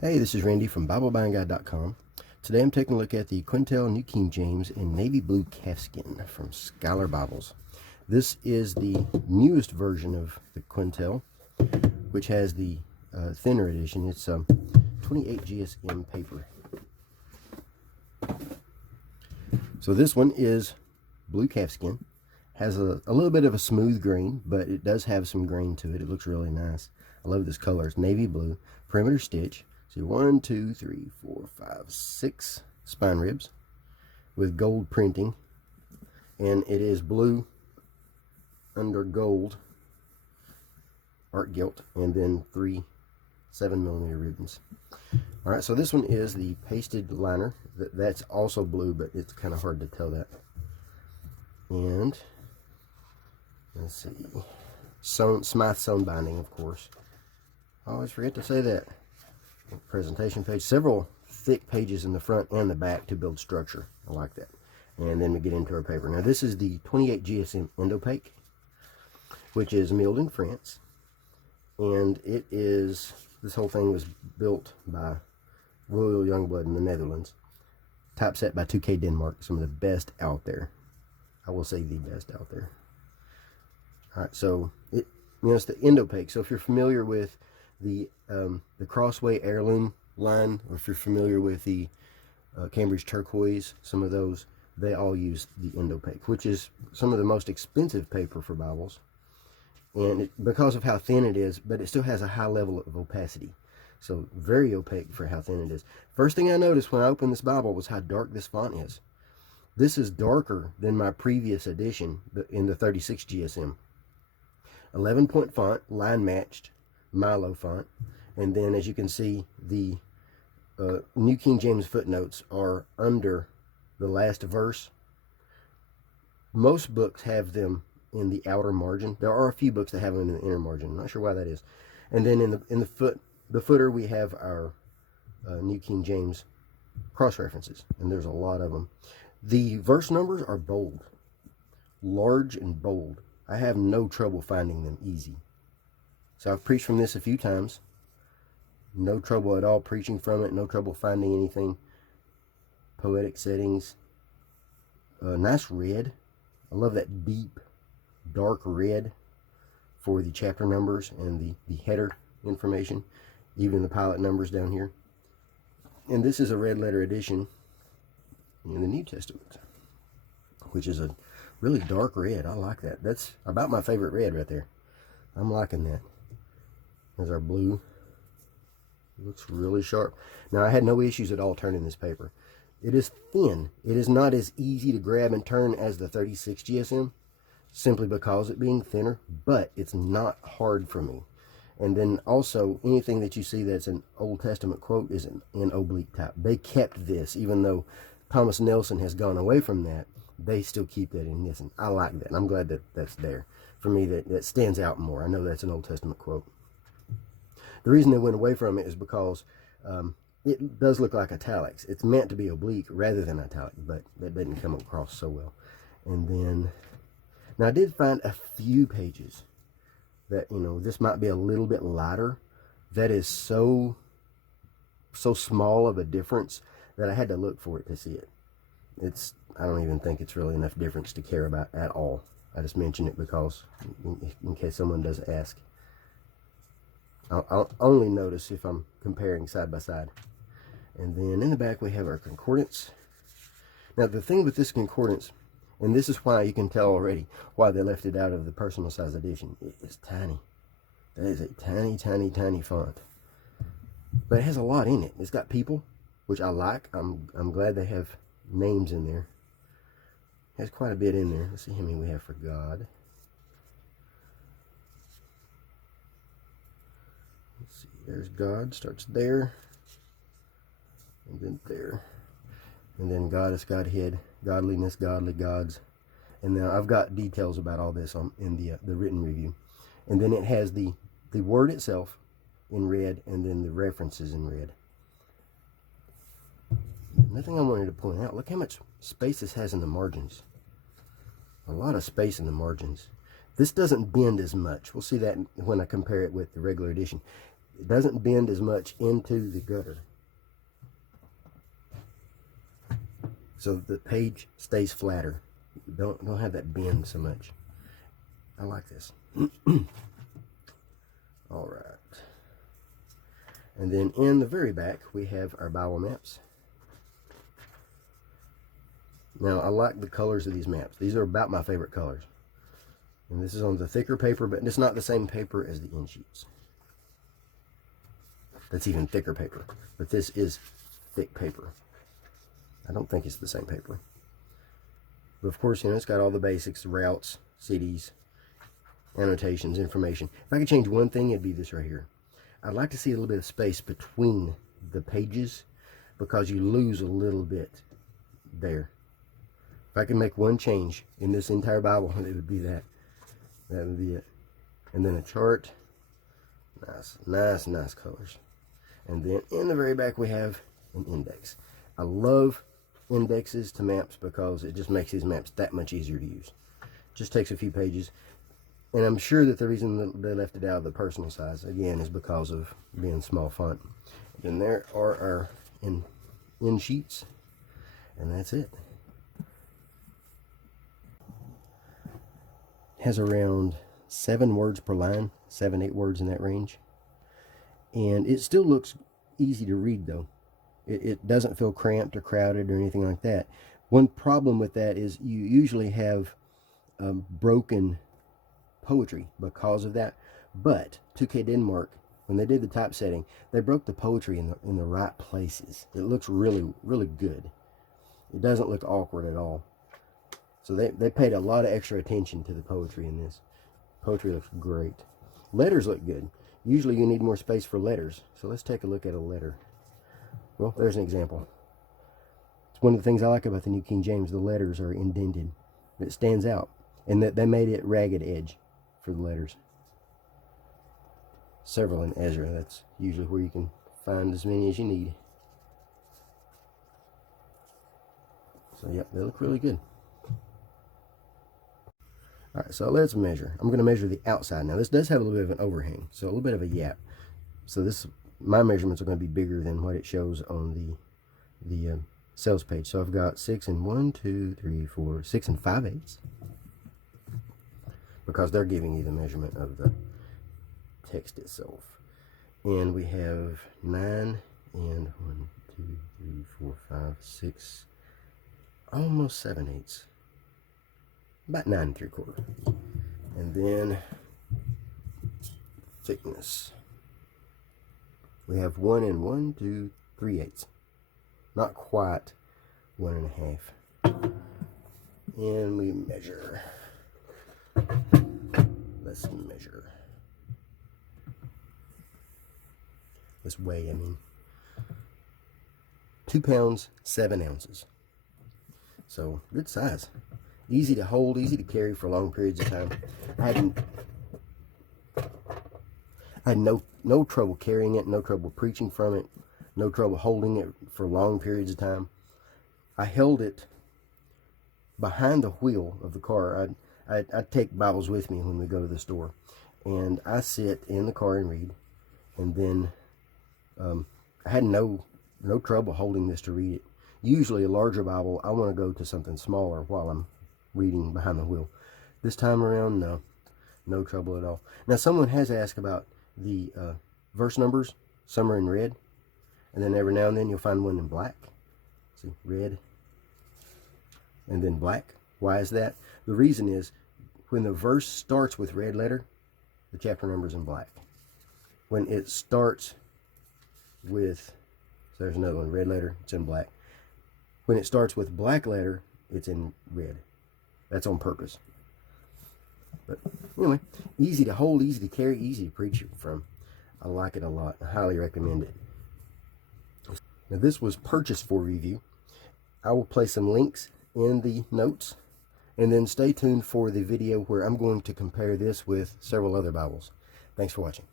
Hey, this is Randy from BibleBuyingGuide.com. Today I'm taking a look at the Quentel New King James in navy blue calfskin from Schuyler Bibles. This is the newest version of the Quentel, which has the thinner edition. It's 28 GSM paper. So this one is blue calfskin. Has a little bit of a smooth grain, but it does have some grain to it. It looks really nice. I love this color. It's navy blue, perimeter stitch. See, 1, 2, 3, 4, 5, 6 spine ribs with gold printing, and it is blue under gold art gilt, and then 3 7mm ribbons. All right, so this one is the pasted liner. That's also blue, but it's kind of hard to tell that. And let's see, Smythe sewn binding, of course. I always forget to say that. Presentation page, several thick pages in the front and the back to build structure. I like that. And then we get into our paper. Now this is the 28 GSM Indopaque, which is milled in France, and it is, this whole thing was built by Royal Youngblood in the Netherlands, typeset by 2K Denmark, some of the best out there. I will say the best out there. All right, so it's the Indopaque. So if you're familiar with the Crossway Heirloom line, or if you're familiar with the Cambridge Turquoise, some of those, they all use the Indopaque, which is some of the most expensive paper for Bibles, and because of how thin it is, but it still has a high level of opacity, so very opaque for how thin it is. First thing I noticed when I opened this Bible was how dark this font is. This is darker than my previous edition in the 36 GSM. 11-point font, line matched, Milo font, and then as you can see, the New King James footnotes are under the last verse. Most books have them in the outer margin. There are a few books that have them in the inner margin. I'm not sure why that is. And then in the footer we have our New King James cross references, and there's a lot of them. The verse numbers are bold, large and bold. I have no trouble finding them easy. So I've preached from this a few times. No trouble at all preaching from it. No trouble finding anything. Poetic settings. Nice red. I love that deep, dark red for the chapter numbers and the header information. Even the pilot numbers down here. And this is a red letter edition in the New Testament, which is a really dark red. I like that. That's about my favorite red right there. I'm liking that. There's our blue. It looks really sharp. Now, I had no issues at all turning this paper. It is thin. It is not as easy to grab and turn as the 36 GSM, simply because it being thinner, but it's not hard for me. And then also, anything that you see that's an Old Testament quote is in oblique type. They kept this, even though Thomas Nelson has gone away from that, they still keep that in this, and I like that. And I'm glad that that's there. For me, that stands out more. I know that's an Old Testament quote. The reason they went away from it is because it does look like italics. It's meant to be oblique rather than italic, but that didn't come across so well. And then, now I did find a few pages that, this might be a little bit lighter. That is so small of a difference that I had to look for it to see it. I don't even think it's really enough difference to care about at all. I just mention it because, in case someone does ask. I'll only notice if I'm comparing side by side. And then in the back we have our concordance. Now the thing with this concordance, and this is why you can tell already why they left it out of the personal size edition, it is tiny. That is a tiny, tiny, tiny font. But it has a lot in it. It's got people, which I like. I'm glad they have names in there. It has quite a bit in there. Let's see how many we have for God. Let's see, there's God, starts there, and then there, and then Goddess, Godhead, Godliness, Godly, Gods, and now I've got details about all this in the written review. And then it has the word itself in red, and then the references in red. Another thing I wanted to point out, look how much space this has in the margins. A lot of space in the margins. This doesn't bend as much. We'll see that when I compare it with the regular edition. It doesn't bend as much into the gutter, so the page stays flatter. Don't have that bend so much. I like this. All right. And then in the very back, we have our Bible maps. Now, I like the colors of these maps. These are about my favorite colors. And this is on the thicker paper, but it's not the same paper as the end sheets. That's even thicker paper. But this is thick paper. I don't think it's the same paper. But of course, you know, it's got all the basics, routes, cities, annotations, information. If I could change one thing, it'd be this right here. I'd like to see a little bit of space between the pages, because you lose a little bit there. If I could make one change in this entire Bible, it would be that. That would be it. And then a chart. Nice colors. And then in the very back, we have an index. I love indexes to maps because it just makes these maps that much easier to use. Just takes a few pages. And I'm sure that the reason that they left it out of the personal size, again, is because of being small font. And there are our end sheets. And that's it. Has around 7 words per line, 7-8 words in that range, and it still looks easy to read though. It doesn't feel cramped or crowded or anything like that. One problem with that is you usually have broken poetry because of that, but 2K Denmark, when they did the typesetting, they broke the poetry in the right places. It looks really good. It doesn't look awkward at all. So they paid a lot of extra attention to the poetry in this. Poetry looks great. Letters look good. Usually you need more space for letters. So let's take a look at a letter. Well, there's an example. It's one of the things I like about the New King James. The letters are indented. It stands out. And that they made it ragged edge for the letters. Several in Ezra. That's usually where you can find as many as you need. So yeah, they look really good. Alright, so let's measure. I'm going to measure the outside. Now this does have a little bit of an overhang, so a little bit of a yap. So my measurements are going to be bigger than what it shows on the sales page. So I've got 6 and 1, 2, 3, 4, 6 and 5/8. Because they're giving you the measurement of the text itself. And we have 9 and 1, 2, 3, 4, 5, 6, almost 7/8. About 9 3/4. And then thickness. We have 1 and 1, 2, 3/8. Not quite 1 1/2. And we measure. Let's measure. Let's weigh, 2 pounds, 7 ounces. So, good size. Easy to hold, easy to carry for long periods of time. I had no trouble carrying it, no trouble preaching from it, no trouble holding it for long periods of time. I held it behind the wheel of the car. I take Bibles with me when we go to the store, and I sit in the car and read. And then I had no trouble holding this to read it. Usually a larger Bible, I want to go to something smaller while I'm reading behind the wheel. This time around, no trouble at all. Now someone has asked about the verse numbers. Some are in red, and then every now and then you'll find one in black. See, red and then black. Why is that? The reason is when the verse starts with red letter, the chapter number is in black. When it starts with, so there's another one, red letter, it's in black. When it starts with black letter, it's in red. That's on purpose. But anyway, easy to hold, easy to carry, easy to preach from. I like it a lot. I highly recommend it. Now this was purchased for review. I will place some links in the notes. And then stay tuned for the video where I'm going to compare this with several other Bibles. Thanks for watching.